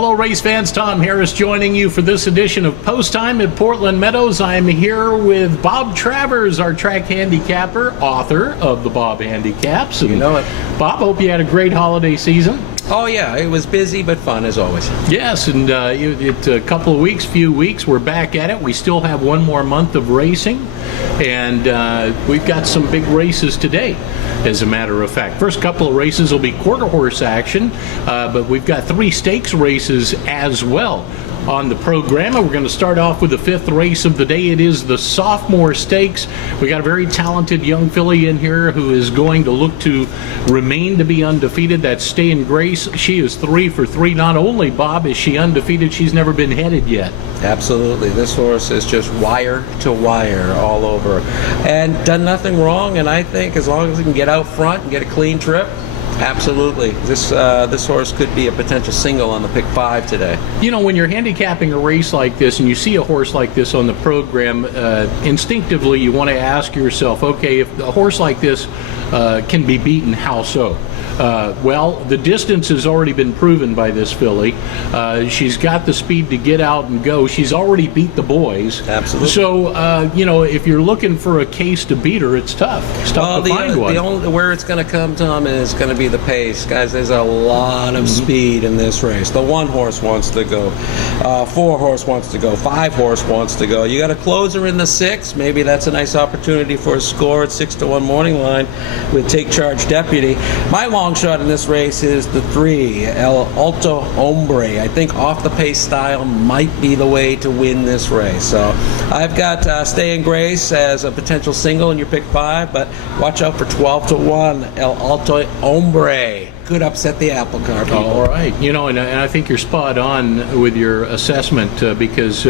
Hello, race fans. Tom Harris joining you for this edition of Post Time at Portland Meadows. I'm here with Bob Travers, our track handicapper, author of the Bob Handicaps. You know it. Bob, hope you had a great holiday season. Oh, yeah, it was busy but fun as always. Yes, and it's a couple of weeks, few weeks, we're back at it. We still have one more month of racing, and we've got some big races today, as a matter of fact. First couple of races will be quarter horse action, but we've got 3 stakes races as well on the program. We're going to start off with the 5th race of the day. It is the Sophomore Stakes. We got a very talented young filly in here who is going to look to remain to be undefeated. That's Stay in Grace. She is 3 for 3. Not only, Bob, is she undefeated, she's never been headed yet. Absolutely. This horse is just wire to wire all over. And done nothing wrong, and I think as long as he can get out front and get a clean trip, absolutely. This horse could be a potential single on the pick 5 today. You know, when you're handicapping a race like this and you see a horse like this on the program, instinctively you want to ask yourself, okay, if a horse like this can be beaten, how so? Well, the distance has already been proven by this filly. She's got the speed to get out and go. She's already beat the boys. Absolutely. So, you know, if you're looking for a case to beat her, it's tough. It's tough to find one. The only where it's going to come, Tom, is going to be the pace. Guys, there's a lot of speed in this race. The 1 horse wants to go. 4 horse wants to go. 5 horse wants to go. You got a closer in the 6. Maybe that's a nice opportunity for a score at 6-1 morning line with Take Charge Deputy. My long shot in this race is the 3, El Alto Hombre. I think off the pace style might be the way to win this race. So I've got Stay in Grace as a potential single in your pick 5, but watch out for 12-1 El Alto Hombre. Could upset the apple cart, people. All right. You know, and I think you're spot on with your assessment because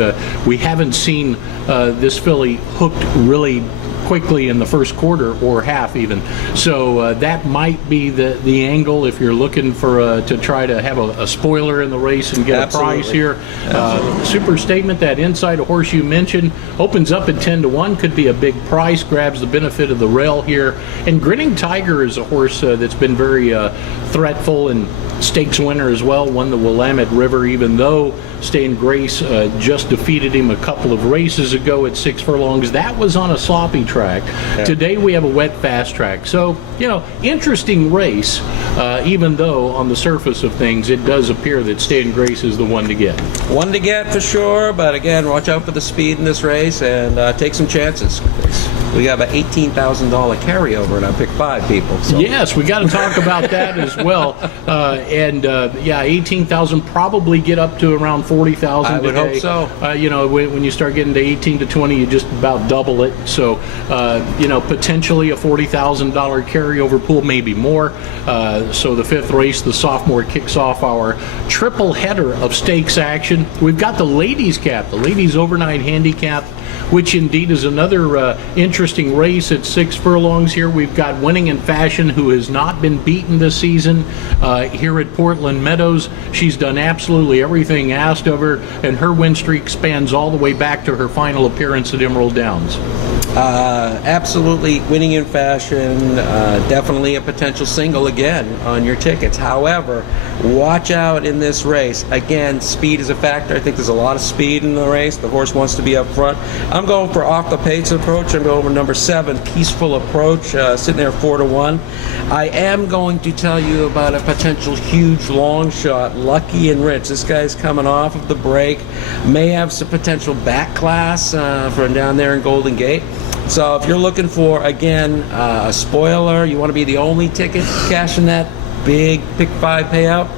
we haven't seen this filly hooked really quickly in the first quarter or half even. So that might be the angle if you're looking for to try to have a spoiler in the race and get Absolutely. a prize here. Super Statement, that inside horse you mentioned, opens up at 10-1, could be a big price, grabs the benefit of the rail here. And Grinning Tiger is a horse that's been very threatful and stakes winner as well, won the Willamette River, even though Stay in Grace just defeated him a couple of races ago at 6 furlongs. That was on a sloppy track. Yeah. Today we have a wet fast track. So, you know, interesting race, even though on the surface of things it does appear that Stay in Grace is the one to get. One to get for sure, but again, watch out for the speed in this race and take some chances. We have an $18,000 carryover in our pick 5, people. So. Yes, we got to talk about that as well. Yeah, 18,000, probably get up to around 40,000. I would hope so. You know, when you start getting to 18 to 20, you just about double it. So, you know, potentially a $40,000 carryover pool, maybe more. So the 5th race, the Sophomore, kicks off our triple header of stakes action. We've got the Ladies Cap, the Ladies Overnight Handicap, which indeed is another interesting race at 6 furlongs here. We've got Winning in Fashion, who has not been beaten this season here at Portland Meadows. She's done absolutely everything asked of her, and her win streak spans all the way back to her final appearance at Emerald Downs. Absolutely Winning in Fashion, definitely a potential single again on your tickets. However, watch out in this race. Again, speed is a factor. I think there's a lot of speed in the race. The horse wants to be up front. I'm going for off the pace approach. I'm going for number 7, Peaceful Approach, sitting there 4-1. I am going to tell you about a potential huge long shot, Lucky and Rich. This guy's coming off of the break, may have some potential back class from down there in Golden Gate. So if you're looking for, again, a spoiler, you want to be the only ticket cashing that big pick 5 payout,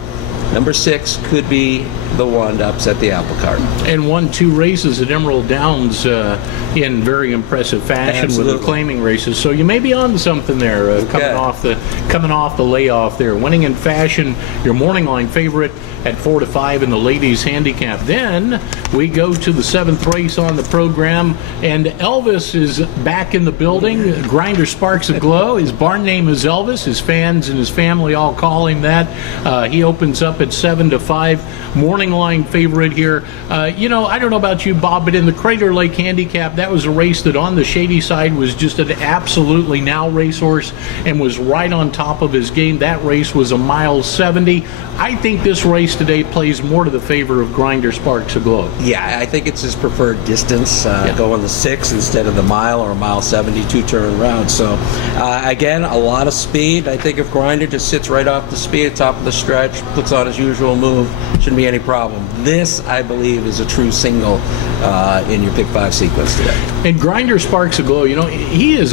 number 6 could be the one to upset the apple cart. And won 2 races at Emerald Downs in very impressive fashion. Absolutely. With the claiming races. So you may be on to something there coming off the layoff there. Winning in Fashion, your morning line favorite at 4-5 in the Ladies Handicap. Then we go to the 7th race on the program, and Elvis is back in the building. Grinder sparks aglow. His barn name is Elvis. His fans and his family all call him that. He opens up up at 7-5. Morning line favorite here. I don't know about you, Bob, but in the Crater Lake Handicap, that was a race that on the shady side was just an absolutely now racehorse and was right on top of his game. That race was a mile 70. I think this race today plays more to the favor of Grinder Sparks Aglow. Yeah, I think it's his preferred distance, going the 6 instead of the mile or a mile 70 two-turn route. So, again, a lot of speed. I think if Grinder just sits right off the speed, top of the stretch, puts on his usual move, shouldn't be any problem. This, I believe, is a true single in your pick 5 sequence today. And Grinder Sparks Aglow, he is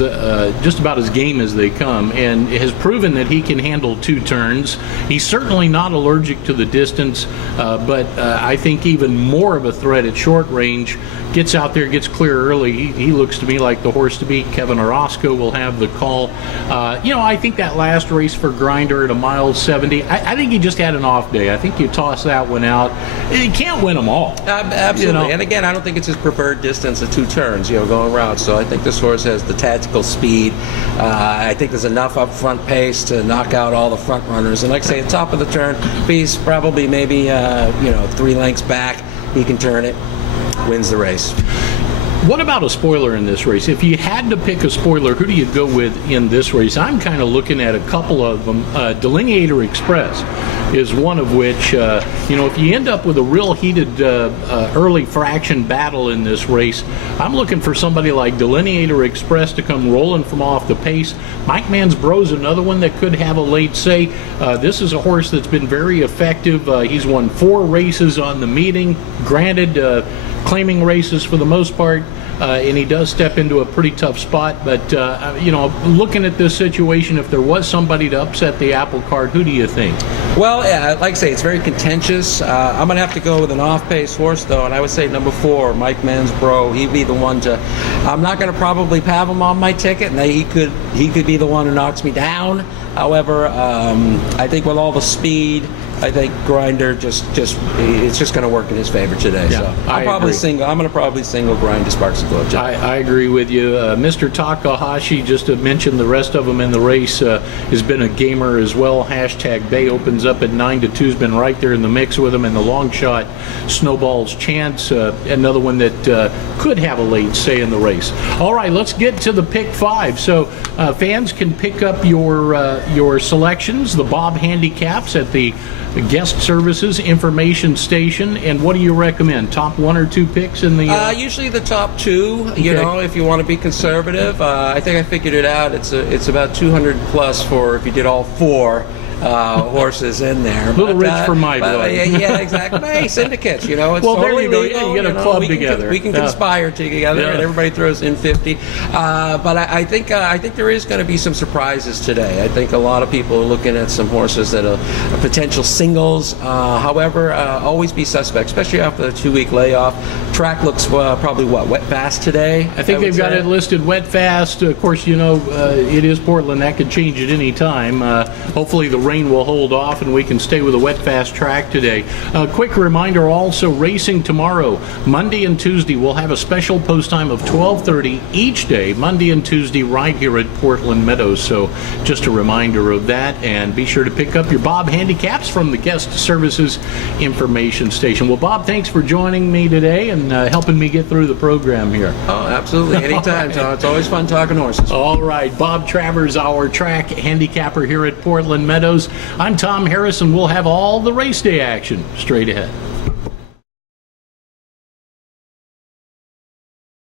just about as game as they come and has proven that he can handle 2 turns. He's certainly not allergic to the distance, but I think even more of a threat at short range. Gets out there, gets clear early. He looks to me like the horse to beat. Kevin Orozco will have the call. I think that last race for Grinder at a mile 70, I think he just had an off day. I think you toss that one out. He can't win them all. Absolutely. And again, I don't think it's his preferred distance of 2 turns, going routes. So I think this horse has the tactical speed. I think there's enough upfront pace to knock out all the front runners. And like I say, at top of the turn, he's probably maybe 3 lengths back. He can turn it, wins the race. What about a spoiler in this race? If you had to pick a spoiler, who do you go with in this race? I'm kind of looking at a couple of them. Delineator Express is one of which, if you end up with a real heated early fraction battle in this race, I'm looking for somebody like Delineator Express to come rolling from off the pace. Mike Mansbro's another one that could have a late say. This is a horse that's been very effective. He's won 4 races on the meeting. Granted, claiming races for the most part, and he does step into a pretty tough spot. But, looking at this situation, if there was somebody to upset the apple cart, who do you think? Well, like I say, it's very contentious. I'm going to have to go with an off-pace horse, though, and I would say number 4, Mike Mansbro. He'd be the one to... I'm not going to probably have him on my ticket, and he could be the one who knocks me down. However, I think with all the speed, I think Grinder it's just going to work in his favor today. Yeah, so I'm going to probably single Grinder Sparks Aglow. I agree with you. Mr. Takahashi, just to mention the rest of them in the race, has been a gamer as well. Hashtag Bay opens up at 9-2, has been right there in the mix with him. And the long shot, Snowball's Chance, another one that could have a late say in the race. All right, let's get to the pick 5. So fans can pick up your selections, the Bob handicaps at the guest services information station. And what do you recommend? Top 1 or 2 picks in the usually the top 2, if you want to be conservative. I think I figured it out. It's about 200 plus for if you did all 4 horses in there. A little rich for my blood. Yeah, exactly. Hey, syndicates, it's well, totally there you go. legal. You get a club together. We can conspire together, and everybody throws in 50. But I think there is going to be some surprises today. I think a lot of people are looking at some horses that are potential singles. However, always be suspect, especially after the 2-week layoff. Track looks probably wet fast today. I think they've got it listed wet fast. Of course, it is Portland. That could change at any time. Hopefully the rain will hold off and we can stay with a wet fast track today. A quick reminder also, racing tomorrow, Monday and Tuesday, we'll have a special post time of 12:30 each day, Monday and Tuesday, right here at Portland Meadows. So just a reminder of that, and be sure to pick up your Bob handicaps from the guest services information station. Well, Bob, thanks for joining me today and helping me get through the program here. Oh, absolutely. Anytime, Tom. It's always fun talking horses. All right. Bob Travers, our track handicapper here at Portland Meadows. I'm Tom Harris, and we'll have all the race day action straight ahead.